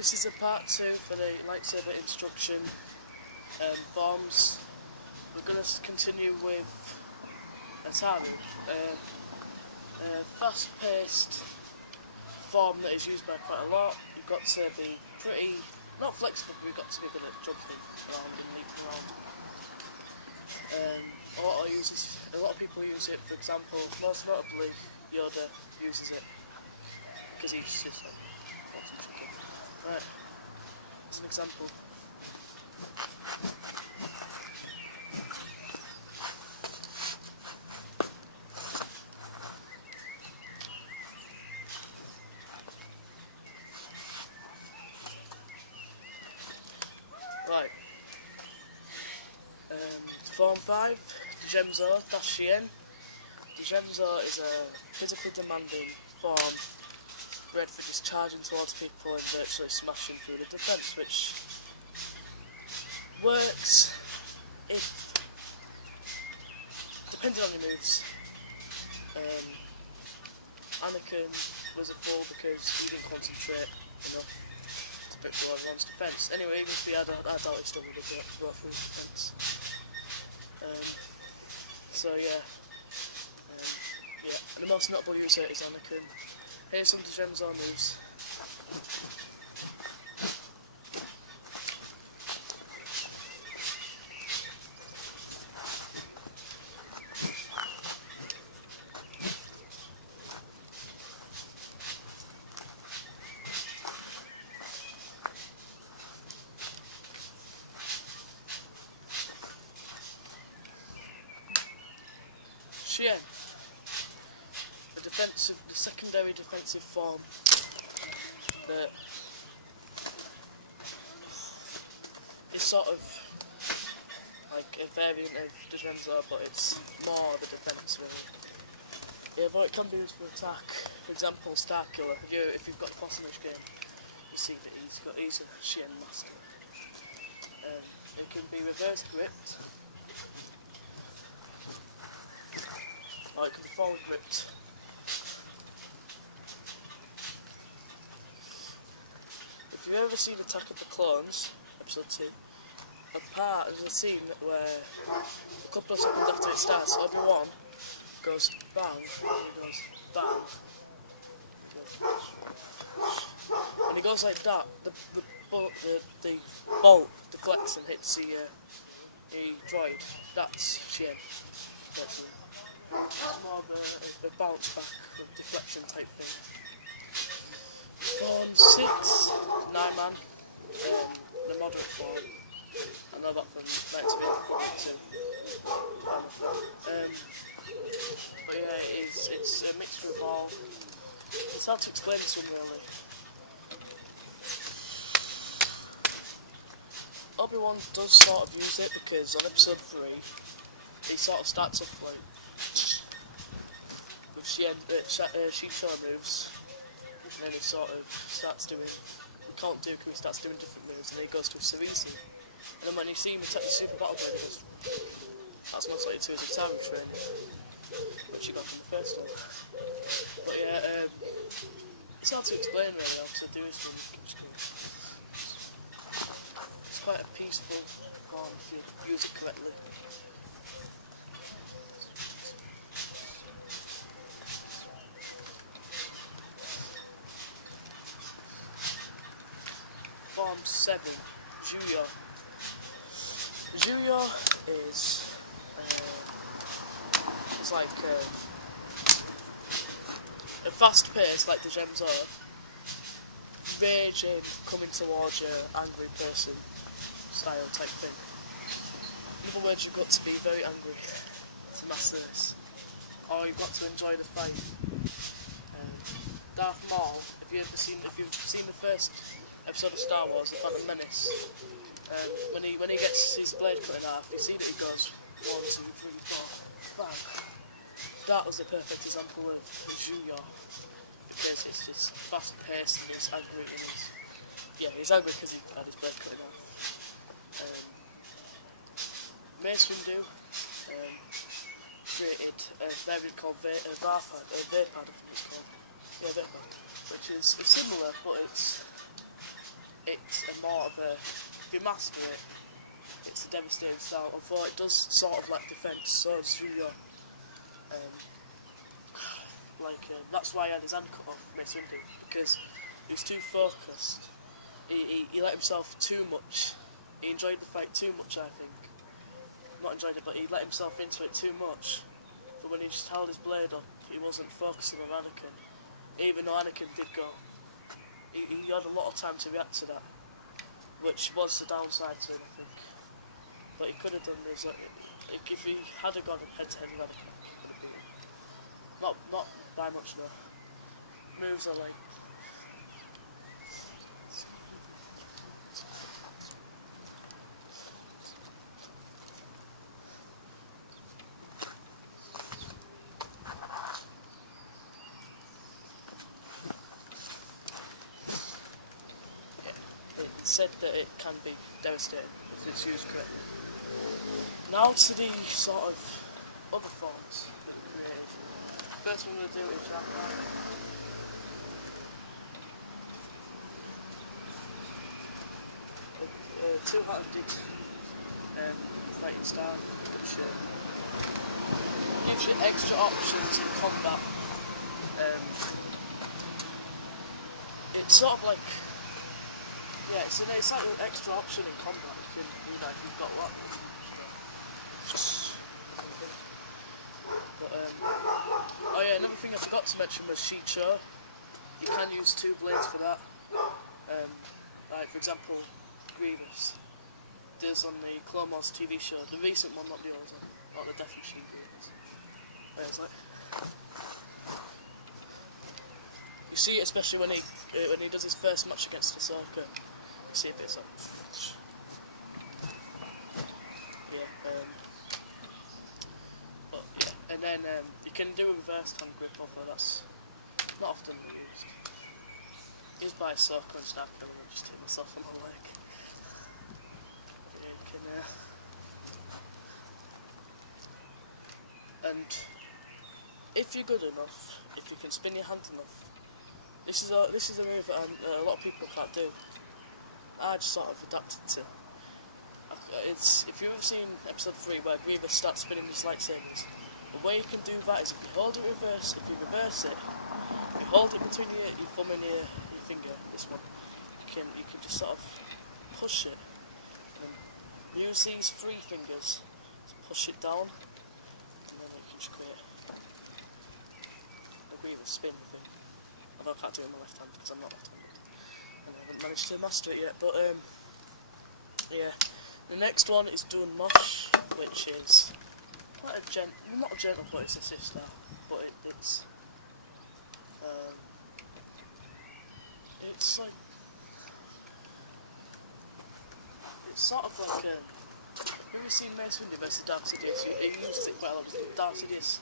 This is a part 2 for the lightsaber instruction forms. We're going to continue with ataru, a fast-paced form that is used by quite a lot. You've got to be pretty, not flexible, but you've got to be good at jumping around and leaping around. A lot of people use it, for example, most notably Yoda uses it, because he's just like, right, as an example. Right. Form 5, Gemzo, that's shien. The Gemzo is a physically demanding form bred for just charging towards people and virtually smashing through the defence, which works if, depending on your moves. Anakin was a fool because he didn't concentrate enough to put through everyone's defence. Anyway, even if he had, I doubt he still would have brought through his defence. So yeah, and the most notable user is Anakin. Here's some of the Gemzo moves. Shien, the secondary defensive form that is sort of like a variant of the Gemzo, but it's more of a defence really. Yeah, but it can be used for attack. For example, Star Killer. If you've got a boss in this game, you see that he's a Shien master. It can be reverse gripped. Or it can be forward gripped. If you've ever seen Attack of the Clones, episode 2, there's a scene where a couple of seconds after it starts, Obi-Wan goes bang, and he goes bang, and he goes like that. The bolt deflects and hits the droid. That's shien. That's more of a bounce back, a deflection type thing. Form 6, niman, the moderate form. I know that from pt2. But yeah, it's a mixture of all. It's hard to explain this one really. Obi-Wan does sort of use it because on episode 3 he sort of starts off like with Shisha moves, and then he sort of starts doing, he can't do because he starts doing different moves, and then he goes to a Sarisi. And then when you see him attack the Super Battle Blade, he goes, that's most likely to his ataru training, which he got from the first one. But yeah, it's hard to explain really how to do this one. It's quite a peaceful form if you use it correctly. Form 7, juyo. Juyo is it's like a fast pace like the Gemzo, raging, coming towards you, angry person style type thing. In other words, you've got to be very angry to master this, or you've got to enjoy the fight. Darth Maul, if you've seen the first episode of Star Wars, The Phantom Menace, when he gets his blade cut in half, you see that he goes 1, 2, 3, 4, 5. That was the perfect example of juyo, because it's just fast paced and he's angry and he's angry because he had his blade cut in half. Mace Windu created a variant called Varpad, Vapad, I think it's called. Yeah, Vapad, which is similar, but it's it's a more of a, if you master it, it's a devastating style, although it does sort of like defense, so does juyo. That's why he had his hand cut off, Mace Windu, because he was too focused. He let himself too much. He enjoyed the fight too much, I think. Not enjoyed it, but he let himself into it too much. But when he just held his blade up, he wasn't focusing on Anakin. Even though Anakin did go, he had a lot of time to react to that, which was the downside to it, I think. But he could have done this, if he had gone head to head with Anakin. Not by much, no. Moves are like... Yeah, it's said that it can be devastating if it's used correctly. Now to the sort of other forms. First one I'm going to do is two-handed fighting style. Shit. Gives you extra options in combat. It's sort of like, yeah, it's like an extra option in combat if you've got one. Oh yeah, another thing I forgot to mention was shien. You can use two blades for that. Like for example, Grievous. There's on the Clone Wars TV show, the recent one, not the old one, or the Death Machine Grievous. It's like, you see it especially when he does his first match against Ahsoka. You see a bit of and then you can do a reverse hand grip, although that's not often used. Used by Ahsoka and stuff, and I just hit myself on my leg. Yeah, you can, and if you're good enough, if you can spin your hand enough, this is a move that a lot of people can't do. I just sort of adapted to. If you've ever seen episode 3 where Grievous starts spinning his lightsabers, the way you can do that is if you hold it reverse, if you reverse it, you hold it between your thumb and your finger, this one, you can just sort of push it, and then use these 3 fingers to push it down, and then you can just create a Grievous spin thing. Although I can't do it with my left hand because I'm not left-handed, and I haven't managed to master it yet, but yeah. The next one is doing mosh, which is quite not a gentle, but it's a sister, but it's like, it's sort of like a, have you seen Mace Windu vs Darth Sidious? He used it quite a lot, Darth Sidious.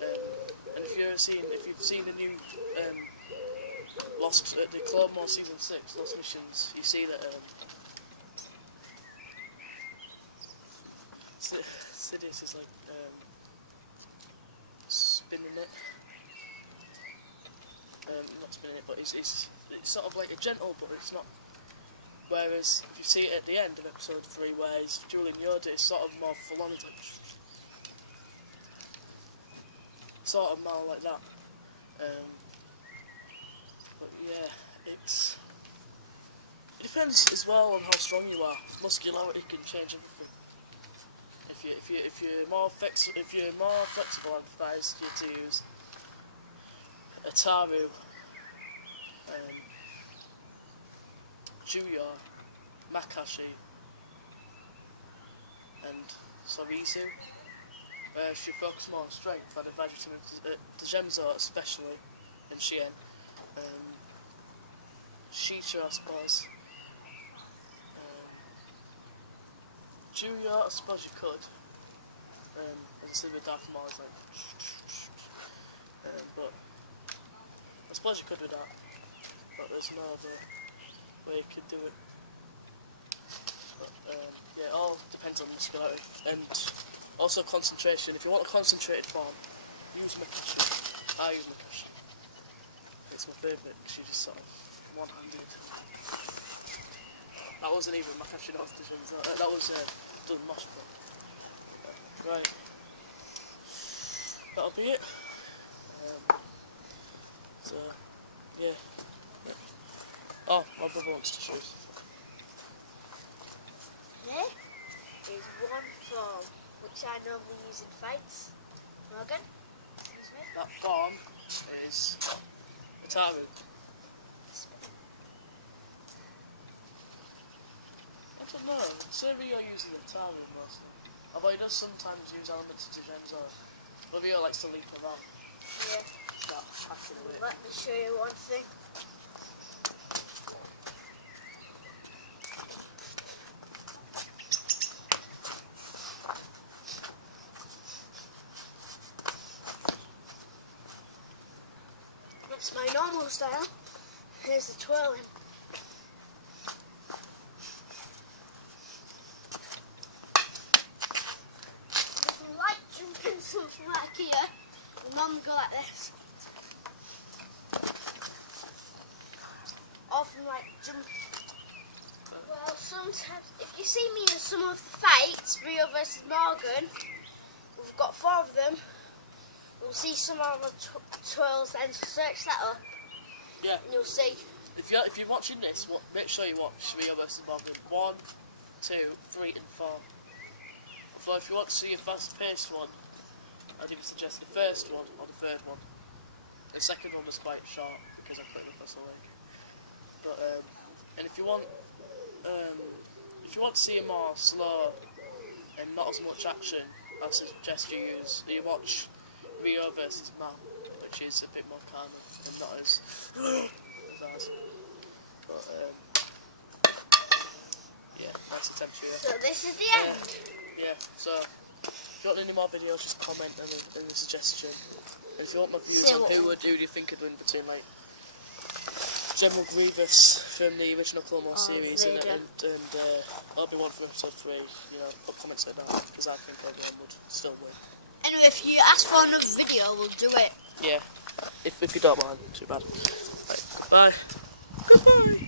And if you've seen the new the Clone Wars Season 6, Lost Missions, you see that Sidious is like spinning it. Not spinning it, but it's sort of like a gentle, but it's not. Whereas if you see it at the end of episode 3, where he's dueling Yoda, it's sort of more full on. It's like sort of more like that. But yeah, it depends as well on how strong you are. Muscularity can change everything. If you're more flexible, I'd advise you to use ataru, juyo, makashi, and sorizu. If you focus more on strength, I'd advise you to move the gemzo, especially in shien. Shien, I suppose. Juyo, I suppose you could. As I said with Darth Maul, it's like, but I suppose you could with that. But there's no other way you could do it. But yeah, it all depends on muscularity and also concentration. If you want a concentrated form, use makashi. I use makashi. It's my favourite because you just sort of one-handed. That wasn't even my catching off decisions. That was done masterful. Right. That'll be it. So, yeah. Oh, my brother wants to shoot. There is one form which I normally use in fights. Morgan? Excuse me? That form is ataru. I don't know. Juyo uses ataru mostly. Although he does sometimes use elements of Genzo. But Juyo likes to leap around. Yeah. Start hacking away. Let me show you one thing. That's my normal style. Here's the twirling. If you like jumping something like here, the mum go like this. Often like jump. Well, sometimes if you see me in some of the fights, Rio versus Morgan, we've got 4 of them. You'll see some of the twirls, and search that up. Yeah. And you'll see. If you're watching this, make sure you watch Juyo versus Morgan 1, 2, 3, and 4. Although if you want to see a fast-paced one, I'd even suggest the first one or the third one. The second one was quite short because I put it across the leg. But and if you want to see a more slow and not as much action, I suggest you watch Juyo versus Man, which is a bit more calm and not as ours. But yeah, that's the temperature. So this is the end. Yeah. So if you want any more videos, just comment and a suggestion. And if you want my views on who do you think would win between like General Grievous from the original Clone Wars series and Obi-Wan from episode 3, you know, put comments like that because I think everyone would still win. Anyway, if you ask for another video, we'll do it. Yeah, if you don't mind, too bad. Right. Bye. Goodbye.